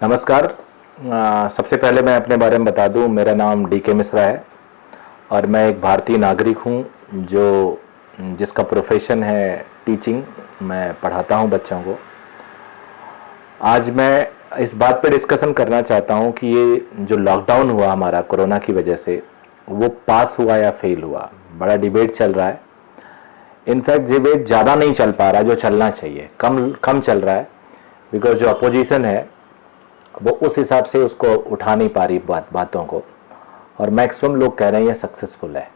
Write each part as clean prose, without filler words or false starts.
नमस्कार। सबसे पहले मैं अपने बारे में बता दूं, मेरा नाम DK मिश्रा है और मैं एक भारतीय नागरिक हूं जो जिसका प्रोफेशन है टीचिंग। मैं पढ़ाता हूं बच्चों को। आज मैं इस बात पर डिस्कशन करना चाहता हूं कि ये जो लॉकडाउन हुआ हमारा कोरोना की वजह से, वो पास हुआ या फेल हुआ। बड़ा डिबेट चल रहा है। इनफैक्ट डिबेट ज़्यादा नहीं चल पा रहा है जो चलना चाहिए, कम कम चल रहा है। बिकॉज जो अपोजिशन है वो उस हिसाब से उसको उठा नहीं पा रही बातों को, और मैक्सिमम लोग कह रहे हैं ये सक्सेसफुल है।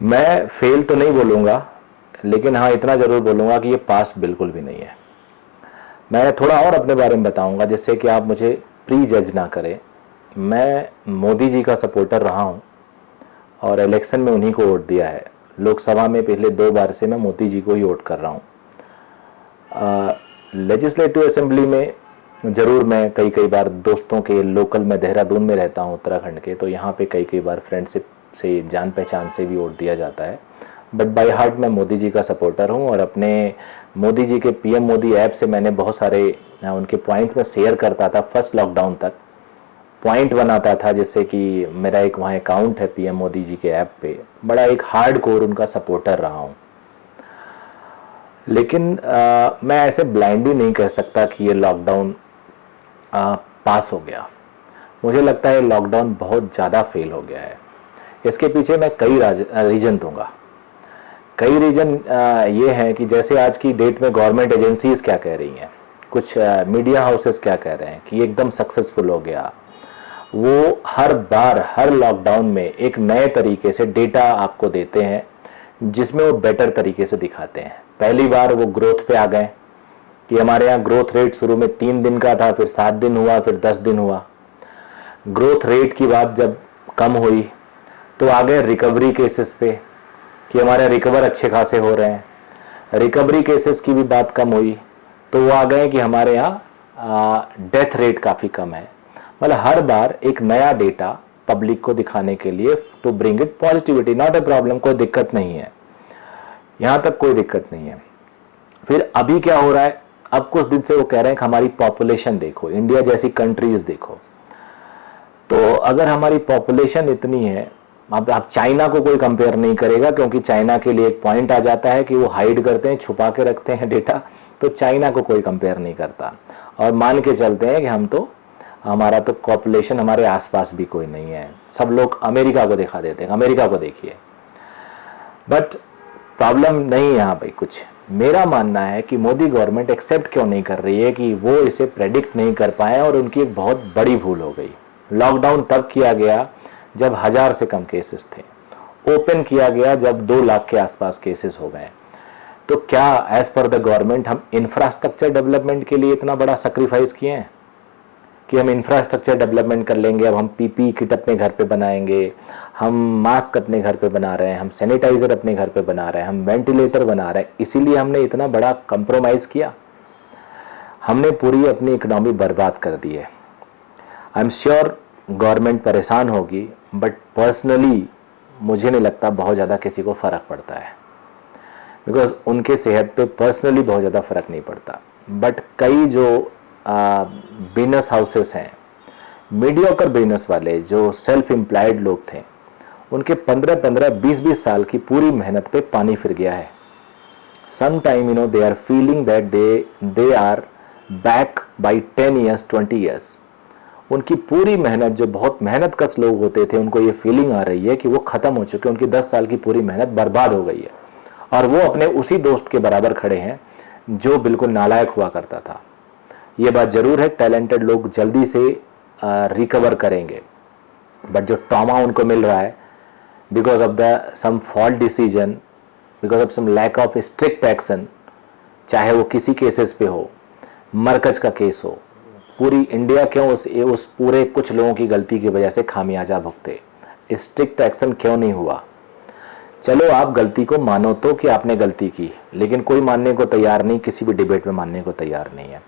मैं फेल तो नहीं बोलूँगा, लेकिन हाँ इतना ज़रूर बोलूँगा कि ये पास बिल्कुल भी नहीं है। मैं थोड़ा और अपने बारे में बताऊँगा जिससे कि आप मुझे प्री जज ना करें। मैं मोदी जी का सपोर्टर रहा हूँ और इलेक्शन में उन्हीं को वोट दिया है। लोकसभा में पिछले 2 बार से मैं मोदी जी को ही वोट कर रहा हूँ। लेजिस्लेटिव असेंबली में ज़रूर मैं कई कई बार दोस्तों के लोकल, में देहरादून में रहता हूँ उत्तराखंड के, तो यहाँ पे कई कई बार फ्रेंडशिप से, जान पहचान से भी वोट दिया जाता है। बट बाय हार्ट मैं मोदी जी का सपोर्टर हूँ और अपने मोदी जी के PM मोदी ऐप से मैंने बहुत सारे उनके पॉइंट्स में शेयर करता था। फर्स्ट लॉकडाउन तक पॉइंट बनाता था, जिससे कि मेरा एक वहाँ अकाउंट है PM मोदी जी के ऐप पे। बड़ा एक हार्ड कोर उनका सपोर्टर रहा हूँ। लेकिन मैं ऐसे ब्लाइंडली नहीं कह सकता कि ये लॉकडाउन पास हो गया। मुझे लगता है लॉकडाउन बहुत ज़्यादा फेल हो गया है। इसके पीछे मैं कई रीजन दूंगा। कई रीजन ये हैं कि जैसे आज की डेट में गवर्नमेंट एजेंसीज क्या कह रही हैं, कुछ मीडिया हाउसेस क्या कह रहे हैं कि एकदम सक्सेसफुल हो गया। वो हर बार हर लॉकडाउन में एक नए तरीके से डेटा आपको देते हैं, जिसमें वो बेटर तरीके से दिखाते हैं। पहली बार वो ग्रोथ पे आ गए कि हमारे यहाँ ग्रोथ रेट शुरू में 3 दिन का था, फिर 7 दिन हुआ, फिर 10 दिन हुआ। ग्रोथ रेट की बात जब कम हुई तो आ गए रिकवरी केसेस पे कि हमारे रिकवर अच्छे खासे हो रहे हैं। रिकवरी केसेस की भी बात कम हुई तो वो आ गए कि हमारे यहाँ डेथ रेट काफ़ी कम है। मतलब हर बार एक नया डेटा पब्लिक को दिखाने के लिए, to bring it positivity, not a problem, कोई दिक्कत नहीं है, यहाँ तक कोई दिक्कत नहीं है। फिर अभी क्या हो रहा है, अब कुछ दिन से वो कह रहे हैं कि हमारी पॉपुलेशन देखो, इंडिया जैसी कंट्रीज देखो। तो अगर हमारी पॉपुलेशन इतनी है, अब आप चाइना को कोई कंपेयर नहीं करेगा, क्योंकि चाइना के लिए एक पॉइंट आ जाता है कि वो हाइड करते हैं, छुपा के रखते हैं डेटा। तो चाइना को कोई कंपेयर नहीं करता और मान के चलते हैं कि हम तो, हमारा तो पॉपुलेशन हमारे आसपास भी कोई नहीं है। सब लोग अमेरिका को दिखा देते हैं, अमेरिका को देखिए। बट प्रॉब्लम नहीं है यहाँ पे कुछ। मेरा मानना है कि मोदी गवर्नमेंट एक्सेप्ट क्यों नहीं कर रही है कि वो इसे प्रेडिक्ट नहीं कर पाए, और उनकी एक बहुत बड़ी भूल हो गई। लॉकडाउन तब किया गया जब 1000 से कम केसेस थे, ओपन किया गया जब 2 लाख के आसपास केसेस हो गए। तो क्या एज पर द गवर्नमेंट हम इंफ्रास्ट्रक्चर डेवलपमेंट के लिए इतना बड़ा सेक्रीफाइस किए हैं कि हम इंफ्रास्ट्रक्चर डेवलपमेंट कर लेंगे, अब हम PPE किट अपने घर पे बनाएंगे, हम मास्क अपने घर पे बना रहे हैं, हम सैनिटाइजर अपने घर पे बना रहे हैं, हम वेंटिलेटर बना रहे हैं, इसीलिए हमने इतना बड़ा कंप्रोमाइज किया? हमने पूरी अपनी इकोनॉमी बर्बाद कर दी है। आई एम श्योर गवर्नमेंट परेशान होगी, बट पर्सनली मुझे नहीं लगता बहुत ज़्यादा किसी को फ़र्क पड़ता है, बिकॉज उनके सेहत पे पर्सनली बहुत ज़्यादा फ़र्क नहीं पड़ता। बट कई जो बिजनेस हाउसेस हैं, मीडियोकर बिजनेस वाले, जो सेल्फ एम्प्लॉयड लोग थे, उनके 15-15, 20-20 साल की पूरी मेहनत पे पानी फिर गया है। Some time they are feeling that they are back by 10 years, 20 years. उनकी पूरी मेहनत, जो बहुत मेहनत कश लोग होते थे, उनको ये फीलिंग आ रही है कि वो खत्म हो चुके, उनकी 10 साल की पूरी मेहनत बर्बाद हो गई है, और वो अपने उसी दोस्त के बराबर खड़े हैं जो बिल्कुल नालायक हुआ करता था। ये बात जरूर है, टैलेंटेड लोग जल्दी से रिकवर करेंगे, बट जो ट्रॉमा उनको मिल रहा है because of the some fault decision, because of some lack of strict action, चाहे वो किसी केसेस पे हो, मरकज का केस हो, पूरी इंडिया क्यों उस पूरे कुछ लोगों की गलती की वजह से खामियाजा भुगते? स्ट्रिक्ट एक्शन क्यों नहीं हुआ? चलो आप गलती को मानो तो कि आपने गलती की, लेकिन कोई मानने को तैयार नहीं, किसी भी डिबेट में मानने को तैयार नहीं है।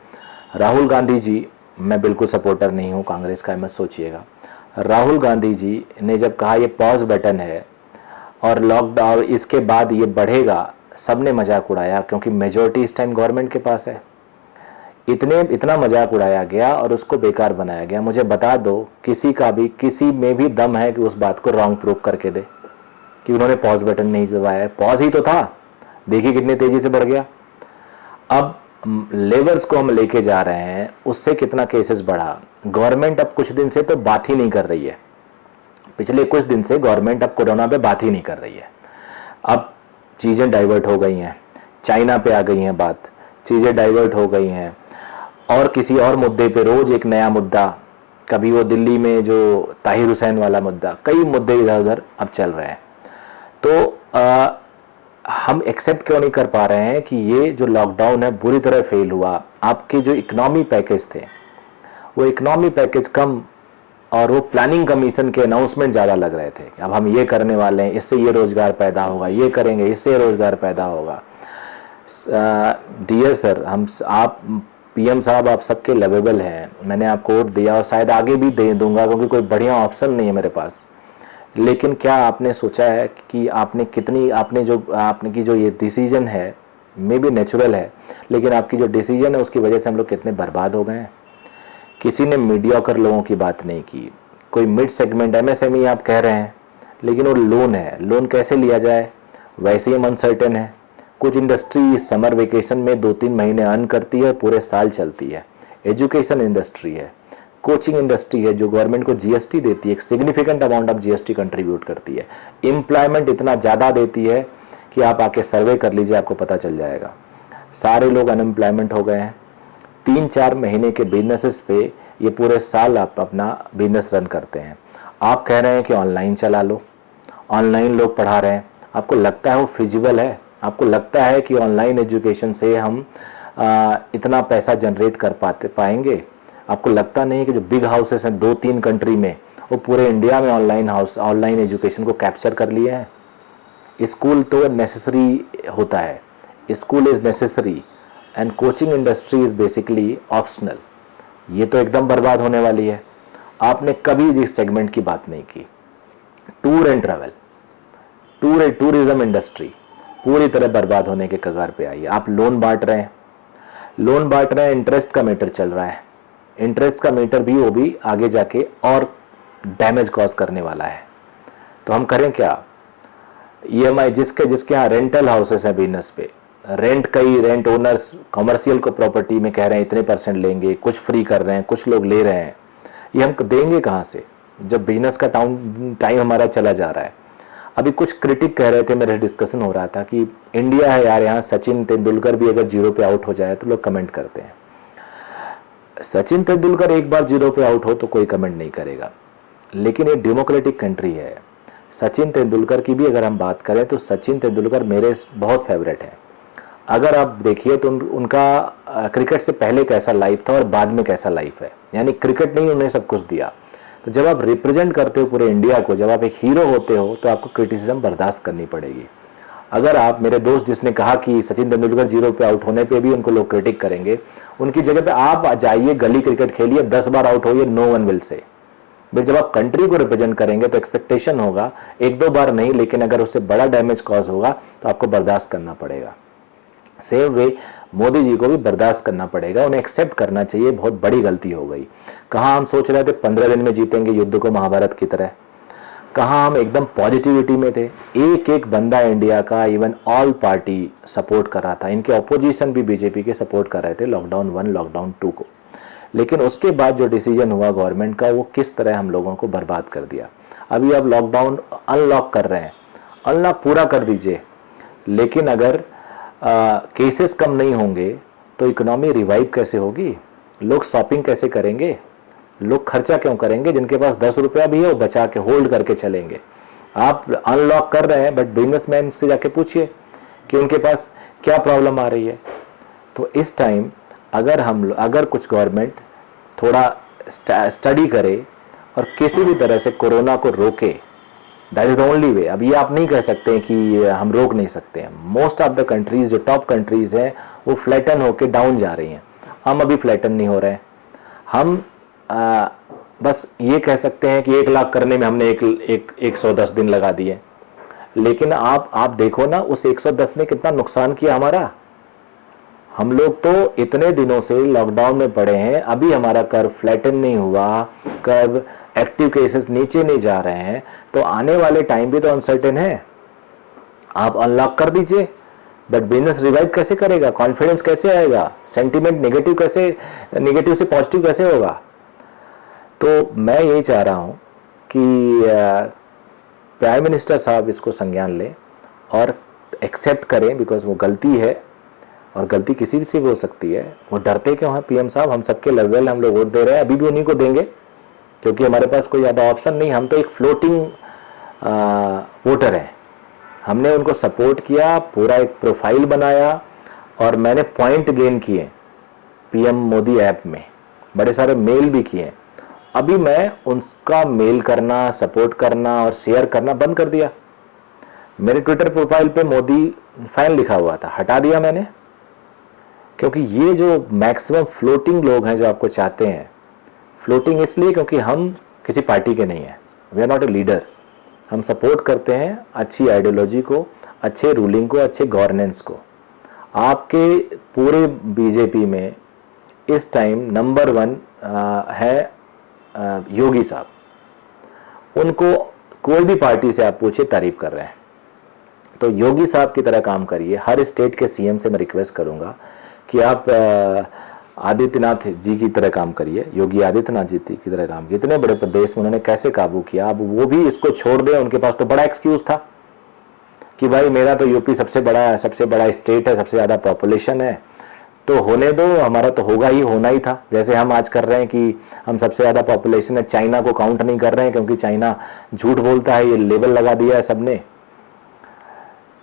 राहुल गांधी जी, मैं बिल्कुल सपोर्टर नहीं हूँ कांग्रेस का, मत सोचिएगा। राहुल गांधी जी ने जब कहा ये पॉज बटन है और लॉकडाउन इसके बाद ये बढ़ेगा, सबने मजाक उड़ाया, क्योंकि मेजोरिटी इस टाइम गवर्नमेंट के पास है। इतना मजाक उड़ाया गया और उसको बेकार बनाया गया। मुझे बता दो किसी का भी, किसी में भी दम है कि उस बात को रॉन्ग प्रूव करके दे कि उन्होंने पॉज बटन नहीं दबाया। पॉज ही तो था, देखिए कितनी तेजी से बढ़ गया। अब लेबर्स को हम लेके जा रहे हैं, उससे कितना केसेस बढ़ा। गवर्नमेंट अब कुछ दिन से तो बात ही नहीं कर रही है, पिछले कुछ दिन से गवर्नमेंट अब कोरोना पे बात ही नहीं कर रही है। अब चीज़ें डाइवर्ट हो गई हैं, चाइना पे आ गई हैं बात, चीज़ें डाइवर्ट हो गई हैं और किसी और मुद्दे पे रोज एक नया मुद्दा, कभी वो दिल्ली में जो ताहिर हुसैन वाला मुद्दा, कई मुद्दे इधर उधर अब चल रहे हैं। तो हम एक्सेप्ट क्यों नहीं कर पा रहे हैं कि ये जो लॉकडाउन है बुरी तरह फेल हुआ। आपके जो इकोनॉमी पैकेज थे, वो इकोनॉमी पैकेज कम और वो प्लानिंग कमीशन के अनाउंसमेंट ज़्यादा लग रहे थे। अब हम ये करने वाले हैं, इससे ये रोज़गार पैदा होगा, ये करेंगे इससे रोज़गार पैदा होगा। डियर सर, आप पीएम साहब, आप सबके लवेबल हैं, मैंने आपको वोट दिया और शायद आगे भी दे दूंगा क्योंकि कोई बढ़िया ऑप्शन नहीं है मेरे पास। लेकिन क्या आपने सोचा है कि आपने की जो ये डिसीजन है, मे बी नेचुरल है, लेकिन आपकी जो डिसीजन है उसकी वजह से हम लोग कितने बर्बाद हो गए हैं। किसी ने मीडियोकर लोगों की बात नहीं की। कोई मिड सेगमेंट एमएसएमई आप कह रहे हैं, लेकिन वो लोन है, लोन कैसे लिया जाए वैसे ही हम अनसर्टेन है। कुछ इंडस्ट्री समर वेकेशन में 2-3 महीने अर्न करती है, पूरे साल चलती है। एजुकेशन इंडस्ट्री है, कोचिंग इंडस्ट्री है जो गवर्नमेंट को जीएसटी देती है, एक significant amount of GST contribute करती है। एम्प्लॉयमेंट इतना ज़्यादा देती है कि आप आके सर्वे कर लीजिए, आपको पता चल जाएगा। सारे लोग अनएम्प्लॉयमेंट हो गए हैं। 3-4 महीने के बिजनेसेस पे ये पूरे साल आप अपना बिजनेस रन करते हैं। आप कह रहे हैं कि ऑनलाइन चला लो, ऑनलाइन लोग पढ़ा रहे हैं, आपको लगता है वो फिजिबल है? आपको लगता है कि ऑनलाइन एजुकेशन से हम इतना पैसा जनरेट कर पाएंगे? आपको लगता नहीं कि जो बिग हाउसेस हैं 2-3 कंट्री में, वो पूरे इंडिया में ऑनलाइन एजुकेशन को कैप्चर कर लिए हैं? स्कूल तो नेसेसरी होता है, school is necessary and coaching industry is basically optional. ये तो एकदम बर्बाद होने वाली है। आपने कभी इस सेगमेंट की बात नहीं की। Tour and travel, tourism industry पूरी तरह बर्बाद होने के कगार पे आई है। आप लोन बांट रहे हैं, इंटरेस्ट का मीटर चल रहा है, इंटरेस्ट का मीटर भी वो भी आगे जाके और डैमेज कॉज करने वाला है। तो हम करें क्या? ईएमआई जिसके यहाँ रेंटल हाउसेस हैं बिजनेस पे, रेंट ओनर्स कमर्शियल को प्रॉपर्टी में कह रहे हैं इतने % लेंगे, कुछ फ्री कर रहे हैं, कुछ लोग ले रहे हैं। ये हम देंगे कहाँ से जब बिजनेस का टाइम हमारा चला जा रहा है? अभी कुछ क्रिटिक कह रहे थे, मेरे डिस्कशन हो रहा था कि इंडिया है यार, यहाँ सचिन तेंदुलकर भी अगर 0 पे आउट हो जाए तो लोग कमेंट करते हैं। सचिन तेंदुलकर एक बार 0 पे आउट हो तो कोई कमेंट नहीं करेगा, लेकिन ये डेमोक्रेटिक कंट्री है। सचिन तेंदुलकर की भी अगर हम बात करें तो सचिन तेंदुलकर मेरे बहुत फेवरेट हैं। अगर आप देखिए तो उनका क्रिकेट से पहले कैसा लाइफ था और बाद में कैसा लाइफ है, यानी क्रिकेट नहीं उन्हें सब कुछ दिया। तो जब आप रिप्रेजेंट करते हो पूरे इंडिया को, जब आप एक हीरो होते हो, तो आपको क्रिटिसिज्म बर्दाश्त करनी पड़ेगी। अगर आप, मेरे दोस्त जिसने कहा कि सचिन तेंदुलकर 0 पे आउट होने पे भी उनको लोग क्रिटिक करेंगे, उनकी जगह पे आप जाइए, गली क्रिकेट खेलिए, 10 बार आउट होइए, नो वन विल से। फिर जब आप कंट्री को रिप्रेजेंट करेंगे तो एक्सपेक्टेशन होगा 1-2 बार नहीं, लेकिन अगर उससे बड़ा डैमेज कॉज होगा तो आपको बर्दाश्त करना पड़ेगा। सेम वे मोदी जी को भी बर्दाश्त करना पड़ेगा, उन्हें एक्सेप्ट करना चाहिए बहुत बड़ी गलती हो गई। कहाँ हम सोच रहे थे 15 दिन में जीतेंगे युद्ध को महाभारत की तरह, कहाँ हम एकदम पॉजिटिविटी में थे। एक बंदा इंडिया का, इवन ऑल पार्टी सपोर्ट कर रहा था, इनके ऑपोजिशन भी बीजेपी के सपोर्ट कर रहे थे लॉकडाउन 1 लॉकडाउन 2 को। लेकिन उसके बाद जो डिसीजन हुआ गवर्नमेंट का, वो किस तरह हम लोगों को बर्बाद कर दिया। अभी आप लॉकडाउन अनलॉक कर रहे हैं, अनलॉक पूरा कर दीजिए, लेकिन अगर केसेस कम नहीं होंगे तो इकोनॉमी रिवाइव कैसे होगी? लोग शॉपिंग कैसे करेंगे? लोग खर्चा क्यों करेंगे? जिनके पास 10 रुपया भी है वो बचा के होल्ड करके चलेंगे। आप अनलॉक कर रहे हैं, बट बिजनेसमैन से जाके पूछिए कि उनके पास क्या प्रॉब्लम आ रही है। तो इस टाइम अगर कुछ गवर्नमेंट थोड़ा स्टडी करे और किसी भी तरह से कोरोना को रोके, that is the only way. अब ये आप नहीं कह सकते कि हम रोक नहीं सकते हैं। मोस्ट ऑफ द कंट्रीज, जो टॉप कंट्रीज हैं, वो फ्लैटन होके डाउन जा रही हैं। हम अभी फ्लैटन नहीं हो रहे हैं। हम बस ये कह सकते हैं कि 1 लाख करने में हमने 110 दिन लगा दिए, लेकिन आप देखो ना उस 110 ने कितना नुकसान किया हमारा। हम लोग तो इतने दिनों से लॉकडाउन में पड़े हैं, अभी हमारा कर्व फ्लैटन नहीं हुआ, कर्व एक्टिव केसेस नीचे नहीं जा रहे हैं, तो आने वाले टाइम भी तो अनसर्टेन है। आप अनलॉक कर दीजिए, बट बिजनेस रिवाइव कैसे करेगा, कॉन्फिडेंस कैसे आएगा, सेंटीमेंट नेगेटिव कैसे, नेगेटिव से पॉजिटिव कैसे होगा। तो मैं यही चाह रहा हूं कि प्राइम मिनिस्टर साहब इसको संज्ञान लें और एक्सेप्ट करें, बिकॉज वो गलती है और गलती किसी भी से भी हो सकती है। वो डरते क्यों हैं पीएम साहब, हम सबके लेवल हम लोग वोट दे रहे हैं, अभी भी उन्हीं को देंगे क्योंकि हमारे पास कोई ज़्यादा ऑप्शन नहीं, हम तो एक फ्लोटिंग वोटर हैं। हमने उनको सपोर्ट किया, पूरा एक प्रोफाइल बनाया और मैंने पॉइंट गेन किए पीएम मोदी ऐप में, बड़े सारे मेल भी किए। अभी मैं उनका मेल करना, सपोर्ट करना और शेयर करना बंद कर दिया। मेरे ट्विटर प्रोफाइल पे मोदी फैन लिखा हुआ था, हटा दिया मैंने, क्योंकि ये जो मैक्सिमम फ्लोटिंग लोग हैं जो आपको चाहते हैं, फ्लोटिंग इसलिए क्योंकि हम किसी पार्टी के नहीं हैं, we are not a leader. हम सपोर्ट करते हैं अच्छी आइडियोलॉजी को, अच्छे रूलिंग को, अच्छे गवर्नेंस को। आपके पूरे बीजेपी में इस टाइम नंबर 1 है योगी साहब। उनको कोई भी पार्टी से आप पूछिए तारीफ कर रहे हैं। तो योगी साहब की तरह काम करिए। हर स्टेट के सीएम से मैं रिक्वेस्ट करूंगा कि आप आदित्यनाथ जी की तरह काम करिए, योगी आदित्यनाथ जी की तरह काम किए। इतने बड़े प्रदेश में उन्होंने कैसे काबू किया, अब वो भी इसको छोड़ दें। उनके पास तो बड़ा एक्सक्यूज था कि भाई मेरा तो यूपी सबसे बड़ा स्टेट है, सबसे ज़्यादा पॉपुलेशन है, तो होने दो, हमारा तो होगा ही, होना ही था। जैसे हम आज कर रहे हैं कि हम सबसे ज़्यादा पॉपुलेशन है, चाइना को काउंट नहीं कर रहे हैं क्योंकि चाइना झूठ बोलता है, ये लेबल लगा दिया है सबने।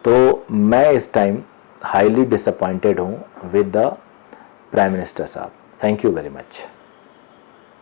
तो मैं इस टाइम हाईली डिसअपॉइंटेड हूँ विद द प्राइम मिनिस्टर साहब। Thank you very much.